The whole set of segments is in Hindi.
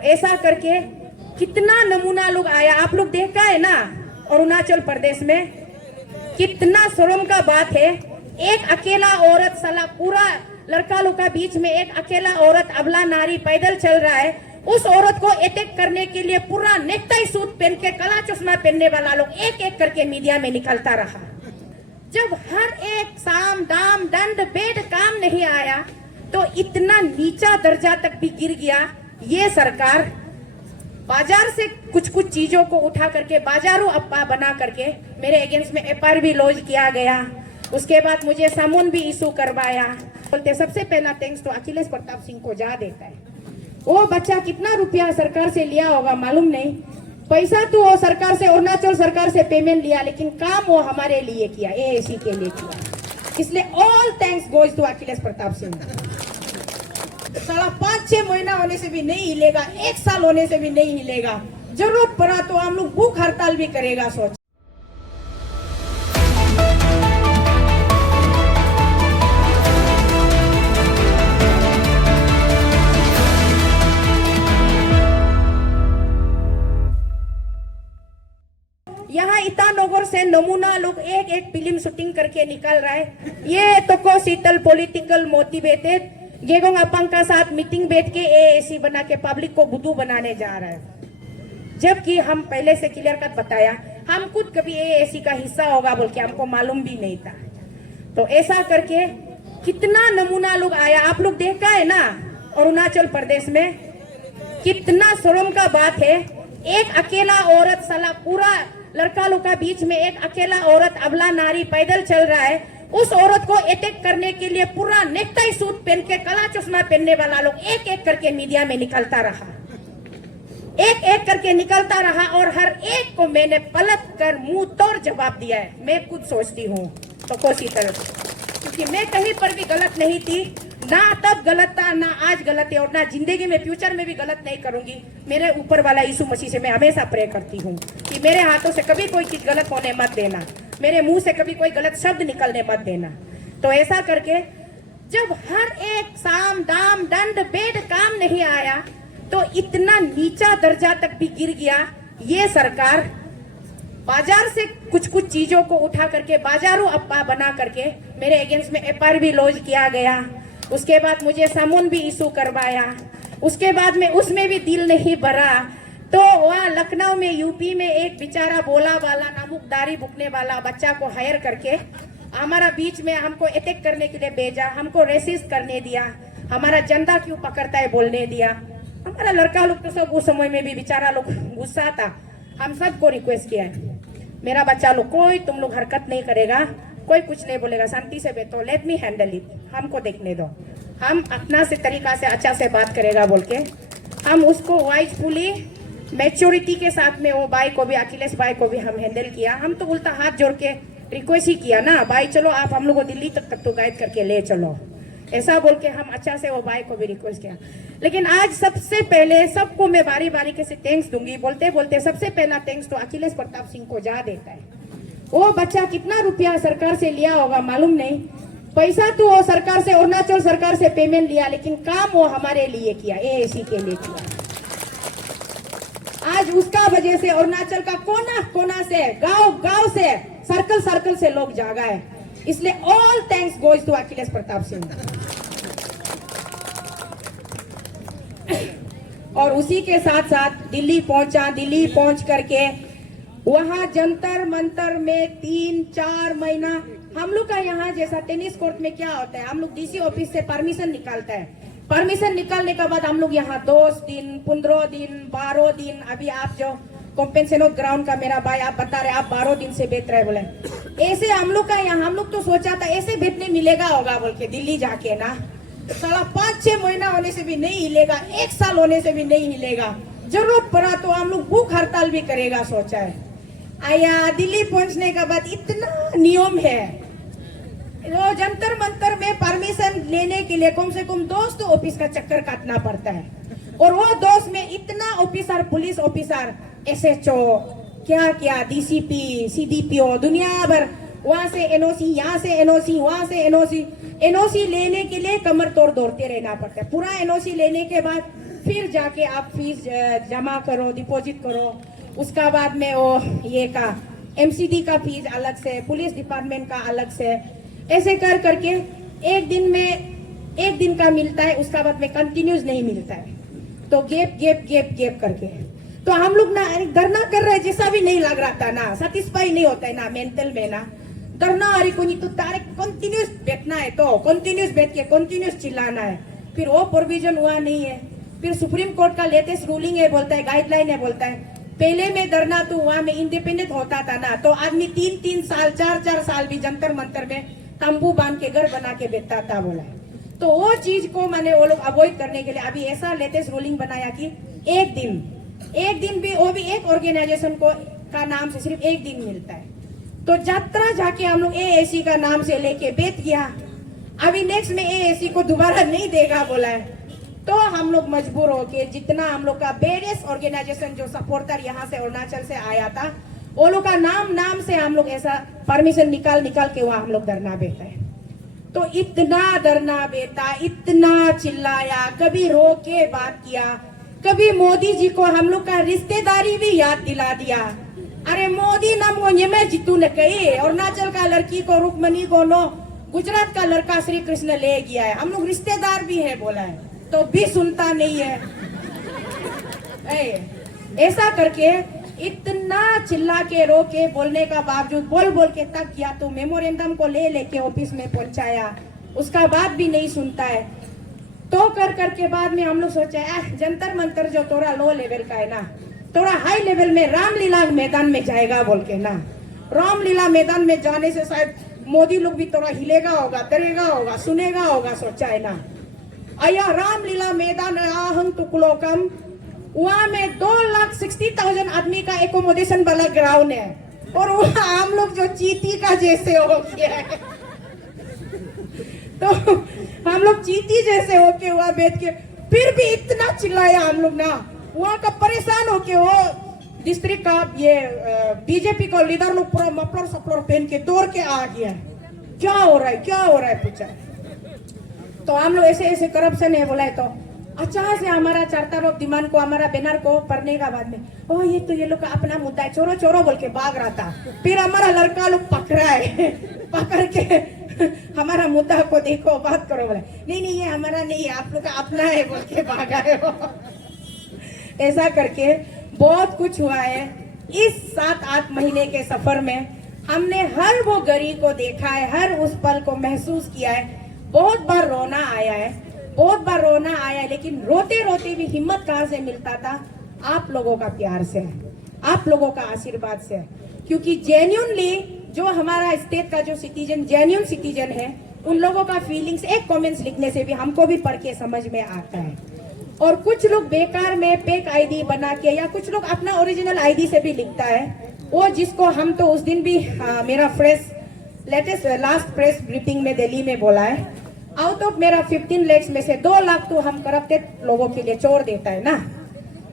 तो ऐसा करके कितना नमूना लोग आया, आप लोग देखा है ना। अरुणाचल प्रदेश में कितना शर्म का बात है, एक अकेला औरत साला पूरा लड़का लोग का बीच में एक अकेला औरत अबला नारी पैदल चल रहा है, उस औरत को अटैक करने के लिए पूरा नेकटाई सूट पहन के काला चश्मा पहनने वाला लोग एक एक करके मीडिया में निकलता रहा। जब हर एक साम दाम दंड भेद काम नहीं आया तो इतना नीचा दर्जा तक भी गिर गया। ये सरकार बाजार से कुछ कुछ चीजों को उठा करके बाजारू अप्पा बना करके मेरे अगेंस्ट में एफआईआर भी लॉन्च किया गया। उसके बाद मुझे समन भी इशू करवाया। बोलते सबसे पहला थैंक्स तो अखिलेश प्रताप सिंह को जा देता है। वो बच्चा कितना रुपया सरकार से लिया होगा मालूम नहीं, पैसा तो वो सरकार से अरुणाचल सरकार से पेमेंट लिया, लेकिन काम वो हमारे लिए किया, एएसी के लिए किया। इसलिए all thanks goes to Akhilesh Pratap Singh. साला 5-6 महीना होने से भी नहीं हिलेगा, 1 साल होने से भी नहीं हिलेगा, जरूरत पड़ा तो हम लोग भूख हड़ताल भी करेगा। सोच यहाँ ईटानगर से नमूना लोग एक एक फिल्म शूटिंग करके निकल रहा है। ये तो को शीतल पॉलिटिकल मोटिवेटेड गेगोंग अपंग का साथ मीटिंग बैठ के एएसी बना के पब्लिक को बुद्धू बनाने जा रहा है। जबकि हम पहले से क्लियर कट बताया, हम खुद कभी एएसी का हिस्सा होगा बोल के हमको मालूम भी नहीं था। तो ऐसा करके कितना नमूना लोग आया, आप लोग देखा है ना। अरुणाचल प्रदेश में कितना शर्म का बात है, एक अकेला औरत साला पूरा लड़का लोग का बीच में एक अकेला औरत अबला नारी पैदल चल रहा है, उस औरत को अटैक करने के लिए पूरा नेकटाई सूट पहन के काला चश्मा पहनने वाला लोग एक एक करके मीडिया में निकलता रहा, एक एक करके निकलता रहा। और हर एक को मैंने पलट कर मुंह तोड़ जवाब दिया है। मैं खुद सोचती हूँ तो कोसी तरफ, क्योंकि मैं कहीं पर भी गलत नहीं थी, ना तब गलत था ना आज गलत है, और ना जिंदगी में फ्यूचर में भी गलत नहीं करूंगी। मेरे ऊपर वाला यीशु मसीह से मैं हमेशा प्रे करती हूँ कि मेरे हाथों से कभी कोई चीज गलत होने मत देना, मेरे मुंह से कभी कोई गलत शब्द निकलने मत देना। तो ऐसा करके जब हर एक साम दाम दंड भेद काम नहीं आया तो इतना नीचा दर्जा तक भी गिर गया। ये सरकार बाजार से कुछ कुछ चीजों को उठा करके बाजारू अप्पा बना करके मेरे अगेंस्ट में एफआईआर भी लॉन्च किया गया। उसके बाद मुझे समन भी इशू करवाया। उसके बाद में उसमें भी दिल नहीं भरा तो वहाँ लखनऊ में यूपी में एक बेचारा बोला वाला नामुकदारी बुकने वाला बच्चा को हायर करके हमारा बीच में हमको अटैक करने के लिए भेजा, हमको रेसिस्ट करने दिया, हमारा जनता क्यों पकड़ता है बोलने दिया। हमारा लड़का लोग तो सब उस समय में भी बेचारा लोग गुस्सा था। हम सबको रिक्वेस्ट किया है, मेरा बच्चा लोग कोई तुम लोग हरकत नहीं करेगा, कोई कुछ नहीं बोलेगा, शांति से बैठो, लेट मी हैंडल इट, हमको देखने दो, हम अपना से तरीका से अच्छा से बात करेगा बोल के हम उसको वाइजफुली मैच्योरिटी के साथ में वो भाई को भी, अखिलेश भाई को भी हम हैंडल किया। हम तो उल्टा हाथ जोड़ के रिक्वेस्ट ही किया ना, भाई चलो आप हम लोग को दिल्ली तक तो गाइड करके ले चलो, ऐसा बोल के हम अच्छा से वो भाई को भी रिक्वेस्ट किया। लेकिन आज सबसे पहले सबको मैं बारी बारी के से थैंक्स दूंगी। बोलते बोलते सबसे पहला थैंक्स तो अखिलेश प्रताप सिंह को जा देता है। वो बच्चा कितना रुपया सरकार से लिया होगा मालूम नहीं, पैसा तो वो सरकार से अरुणाचल सरकार से पेमेंट लिया, लेकिन काम वो हमारे लिए किया, एएसी के लिए किया। आज उसका वजह से अरुणाचल का कोना कोना से गांव गांव से सर्कल सर्कल से लोग जागा है। इसलिए all thanks goes to Akhilesh Pratap Singh. और उसी के साथ साथ दिल्ली पहुंचा, दिल्ली पहुंच करके वहां जंतर मंतर में 3-4 महीना हम लोग का यहाँ जैसा टेनिस कोर्ट में क्या होता है, हम लोग डीसी ऑफिस से परमिशन निकालता है, परमिशन निकालने के बाद हम लोग यहाँ 10 दिन 15 दिन 12 दिन, अभी आप जो कॉम्पेंसेनो ग्राउंड का मेरा भाई आप बता रहे आप 12 दिन से बेच रहे बोले, ऐसे हम लोग का यहाँ, हम लोग तो सोचा था ऐसे बेचने मिलेगा होगा बोल के दिल्ली जाके ना, साला 5-6 महीना होने से भी नहीं हिलेगा, 1 साल होने से भी नहीं हिलेगा, जरूरत पड़ा तो हम लोग भूख हड़ताल भी करेगा सोचा है। आया दिल्ली पहुंचने के बाद इतना नियम है, वो जंतर मंतर में परमिशन लेने के लिए कम से कम 2 ऑफिस का चक्कर काटना पड़ता है, और वो 2 में इतना ऑफिसर, पुलिस ऑफिसर, एसएचओ, क्या क्या डीसीपी, सीडीपीओ, दुनिया भर, वहां से एनओसी, यहाँ से एनओसी, वहां से एनओसी, एनओसी लेने के लिए कमर तोड़ दौड़ते रहना पड़ता है। पूरा एनओसी लेने के बाद फिर जाके आप फीस जमा करो, डिपॉजिट करो, उसका बाद में वो ये का एमसीडी का फीस अलग से, पुलिस डिपार्टमेंट का अलग से, ऐसे कर करके एक दिन का मिलता है, उसका बाद में कंटिन्यूस नहीं मिलता है, तो गैप करके तो हम लोग ना धरना कर रहे जैसा भी नहीं लग रहा था ना, सेटिस्फाई नहीं होता है ना मेंटल में ना, धरना अरे को नहीं तो डायरेक्ट कंटिन्यूस बैठना है, तो कंटिन्यूस बैठ के कंटिन्यूस चिल्लाना है, फिर वो प्रोविजन हुआ नहीं है, फिर सुप्रीम कोर्ट का लेटेस्ट रूलिंग है बोलता है, गाइडलाइन है बोलता है, पहले में धरना तो वहां में इंडिपेंडेंट होता था ना, तो आदमी 3-3 साल 4-4 साल भी जंतर मंतर में तंबू बांध के घर बना के बैठता था बोला है। तो वो चीज को मैंने वो लोग अवॉइड करने के लिए अभी ऐसा लेटेस्ट रूलिंग बनाया कि एक दिन भी वो भी एक ऑर्गेनाइजेशन को का नाम से सिर्फ एक दिन मिलता है। तो यात्रा जाके हम लोग एएसी का नाम से लेके बैठ गया, अभी नेक्स्ट में एएसी को दोबारा नहीं देगा बोला है, तो हम लोग मजबूर होके जितना हम लोग का वेरियस ऑर्गेनाइजेशन जो सपोर्टर यहाँ से अरुणाचल से आया था, वो लोग का नाम से हम लोग ऐसा परमिशन निकाल के वहाँ हम लोग धरना बैठा है। तो इतना धरना बैठा, इतना चिल्लाया, कभी रो के बात किया, कभी मोदी जी को हम लोग का रिश्तेदारी भी याद दिला दिया, अरे मोदी नाम वो में जीतू ने कही, अरुणाचल का लड़की को रुक्मणी को नो, गुजरात का लड़का श्री कृष्ण ले गया है, हम लोग रिश्तेदार भी है बोला है, तो भी सुनता नहीं है। ऐसा करके इतना चिल्ला के रो के बोलने का बावजूद बोल के तक किया, तो मेमोरेंडम को लेके ऑफिस में पहुंचाया, उसका बात भी नहीं सुनता है। तो कर के बाद में हम लोग सोचा जंतर मंतर जो थोड़ा लो लेवल का है ना, थोड़ा हाई लेवल में रामलीला मैदान में जाएगा बोल के ना, रामलीला मैदान में जाने से शायद मोदी लोग भी थोड़ा हिलेगा होगा, डरेगा होगा, सुनेगा होगा, सोचा है ना। अया रामलीला मैदान आहंग तुकलोकम, वहाँ में 2,60,000 आदमी का एकोमोडेशन वाला ग्राउंड है, और वहाँ हम लोग जो चीटी का जैसे हो गया है, तो हम लोग चीटी जैसे होके वहाँ बैठ के फिर भी इतना चिल्लाया हम लोग ना, वहाँ का परेशान होके वो डिस्ट्रिक्ट का ये बीजेपी का लीडर लोग पूरा मफलर सफलर पहन के दौड़ के आ गया, क्या हो रहा है पूछा। तो हम लोग ऐसे करप्शन है बोला है, तो अचानक से हमारा चढ़ता रोक दिमाग को, हमारा बैनर को पढ़ने का बाद में, ओ ये तो ये लोग का अपना मुद्दा है, चोरो चोरो बोल के भाग रहा था, फिर हमारा लड़का लोग पकड़ा है, पकड़ के हमारा मुद्दा को देखो, बात करो बोला, नहीं ये हमारा नहीं है, आप लोग का अपना है बोल के भागा है वो। ऐसा करके बहुत कुछ हुआ है। इस 7-8 महीने के सफर में हमने हर वो गरीब को देखा है, हर उस पल को महसूस किया है, बहुत बार रोना आया है, लेकिन रोते रोते भी हिम्मत कहाँ से मिलता था? आप लोगों का प्यार से, आप लोगों का आशीर्वाद से, क्योंकि जेन्युइनली जो हमारा स्टेट का जो सिटीजन जेन्युइन सिटीजन है, उन लोगों का फीलिंग्स एक कमेंट्स लिखने से भी हमको भी पढ़ के समझ में आता है। और कुछ लोग बेकार में फेक आईडी बना के, या कुछ लोग अपना ओरिजिनल आईडी से भी लिखता है, वो जिसको हम तो उस दिन भी मेरा लास्ट प्रेस ब्रीफिंग में दिल्ली में बोला है, आउट ऑफ मेरा 15 लाख में से 2 लाख तो हम करप्टेड लोगों के लिए चोर देता है ना,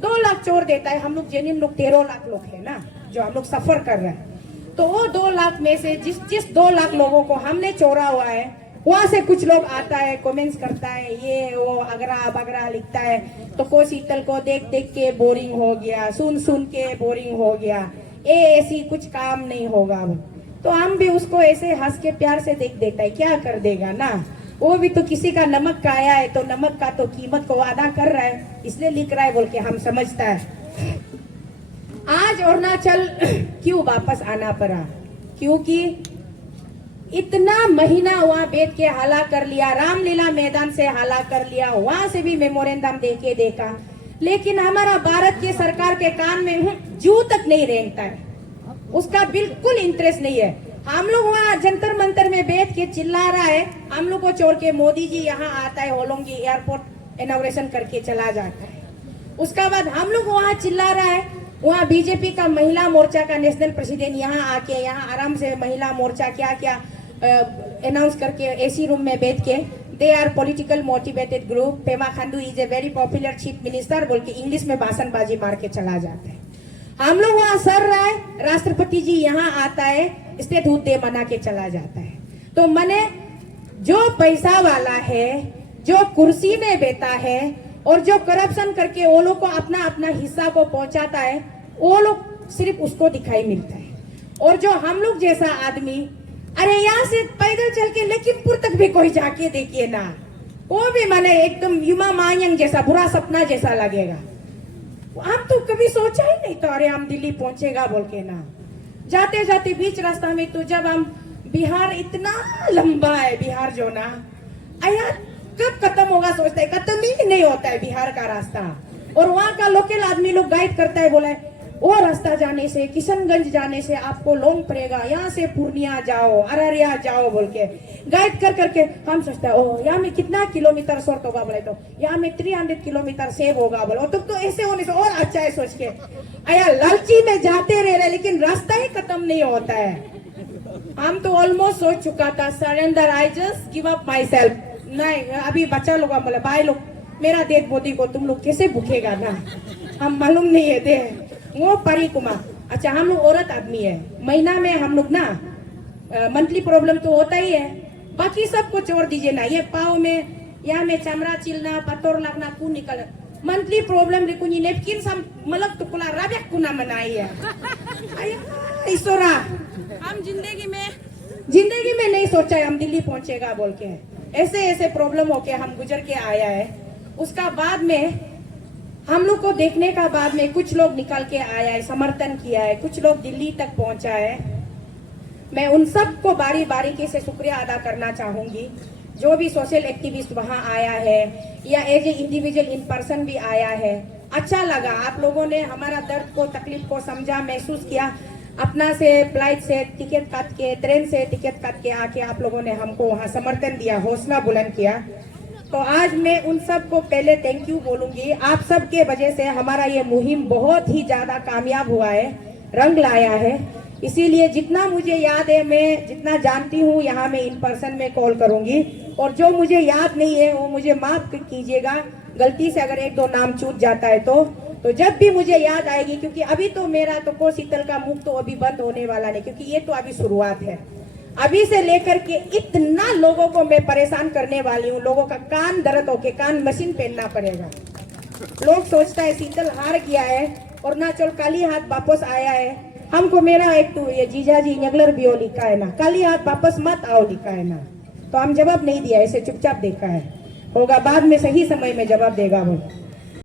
2 लाख चोर देता है, हम लोग जेन्युइन लोग 13 लाख लोग है ना जो हम लोग सफर कर रहे हैं। तो वो 2 लाख में से जिस 2 लाख लोगों को हमने चोरा हुआ है, वहां से कुछ लोग आता है, कमेंट्स करता है, ये वो अगरा बगरा लिखता है, तो को शीतल को देख के बोरिंग हो गया, सुन के बोरिंग हो गया, ऐसी कुछ काम नहीं होगा अब। तो हम भी उसको ऐसे हंस के प्यार से देख देता है, क्या कर देगा ना, वो भी तो किसी का नमक का आया है, तो नमक का तो कीमत को अदा कर रहा है, इसलिए लिख रहा है बोल के हम समझता है। आज अरुणाचल क्यों वापस आना पड़ा? क्योंकि इतना महीना वहां बैठ के हाला कर लिया, रामलीला मैदान से हाला कर लिया, वहां से भी मेमोरेंडम देके देखा, लेकिन हमारा भारत के सरकार के कान में जू तक नहीं रेंगता है, उसका बिल्कुल इंटरेस्ट नहीं है। हम लोग वहाँ जंतर मंतर में बैठ के चिल्ला रहा है, हम लोग को छोड़ के मोदी जी यहाँ आता है, होलोंगी एयरपोर्ट इनॉग्रेशन करके चला जाता है। उसका बाद हम लोग वहाँ चिल्ला रहा है, वहाँ बीजेपी का महिला मोर्चा का नेशनल प्रेसिडेंट यहाँ आके यहाँ आराम से महिला मोर्चा क्या अनाउंस करके एसी रूम में बैठ के, they are political motivated group, Pema Khandu is a very popular chief minister बोल के इंग्लिश में भाषणबाजी मार के चला जाता है। हम लोग वहाँ सर रहा है, राष्ट्रपति जी यहाँ आता है, स्टेट हुड दे मना के चला जाता है। तो मने जो पैसा वाला है, जो कुर्सी में बैठा है, और जो करप्शन करके वो लोग को अपना अपना हिस्सा को पहुंचाता है, वो लोग सिर्फ उसको दिखाई मिलता है। और जो हम लोग जैसा आदमी, अरे यहाँ से पैदल चल के लखीमपुर तक भी कोई जाके देखिए ना, वो भी माने एकदम युमा मायंग जैसा, बुरा सपना जैसा लगेगा। हम तो कभी सोचा ही नहीं था अरे हम दिल्ली पहुंचेगा बोल के ना। जाते जाते बीच रास्ता में तो जब हम, बिहार इतना लंबा है, बिहार जो ना आया कब खत्म होगा सोचते है, खत्म ही नहीं होता है बिहार का रास्ता। और वहाँ का लोकल आदमी लोग गाइड करता है, बोला है वो रास्ता जाने से, किशनगंज जाने से आपको लोंग पड़ेगा, यहाँ से पूर्णिया जाओ, अररिया जाओ बोल के गाइड कर करके हम सोचते हैं ओह यहाँ में कितना किलोमीटर शॉर्ट होगा, बोले तो यहाँ में 300 किलोमीटर सेव होगा, बोले तो ऐसे होने से और अच्छा है सोच के आया। लालची में जाते रहे लेकिन रास्ता ही खत्म नहीं होता है। हम तो ऑलमोस्ट सोच चुका था surrender, I just give up my self, नहीं अभी बच्चा लोग बोले भाई लोग मेरा देख बोधी को तुम लोग कैसे भूखेगा ना, हम मालूम नहीं है दे वो परी कुमार। अच्छा हम लोग औरत आदमी है, महीना में हम लोग ना मंथली प्रॉब्लम तो होता ही है, बाकी सबको छोड़ दीजिए ना, ये पाव में यहाँ में चमड़ा चिलना, पत्थर लगना कु निकल, मंथली प्रॉब्लम रिकुनी नेपकिन सब मलक तो कुला राब्या कुना मनाई है। ईश्वरा हम जिंदगी में नहीं सोचा है हम दिल्ली पहुंचेगा बोल के, ऐसे ऐसे प्रॉब्लम होके हम गुजर के आया है। उसका बाद में हम लोग को देखने का बाद में कुछ लोग निकल के आया है, समर्थन किया है, कुछ लोग दिल्ली तक पहुंचा है। मैं उन सब को बारी बारीकी से शुक्रिया अदा करना चाहूंगी, जो भी सोशल एक्टिविस्ट वहां आया है या as a individual in person भी आया है। अच्छा लगा, आप लोगों ने हमारा दर्द को, तकलीफ को समझा, महसूस किया, अपना से फ्लाइट से टिकट काट के, ट्रेन से टिकट काट के आके आप लोगों ने हमको वहाँ समर्थन दिया, हौसला बुलंद किया। तो आज मैं उन सब को पहले थैंक यू बोलूंगी। आप सब के वजह से हमारा ये मुहिम बहुत ही ज्यादा कामयाब हुआ है, रंग लाया है। इसीलिए जितना मुझे याद है, मैं जितना जानती हूँ यहाँ में इन पर्सन में कॉल करूंगी, और जो मुझे याद नहीं है वो मुझे माफ कीजिएगा, गलती से अगर एक दो नाम छूट जाता है तो जब भी मुझे याद आएगी, क्योंकि अभी तो मेरा तो को शीतल का मुख तो अभी बंद होने वाला नहीं, क्योंकि ये तो अभी शुरुआत है। अभी से लेकर के इतना लोगों को मैं परेशान करने वाली हूँ, लोगों का कान दर्द होके कान मशीन पहनना पड़ेगा। लोग सोचता है शीतल हार गया है और ना चल काली हाथ वापस आया है। हमको मेरा एक तो ये जीजा जी नगलर बियो लिखा है ना, काली हाथ वापस मत आओ लिखा है ना, तो हम जवाब नहीं दिया, ऐसे चुपचाप देखा है, होगा बाद में सही समय में जवाब देगा वो।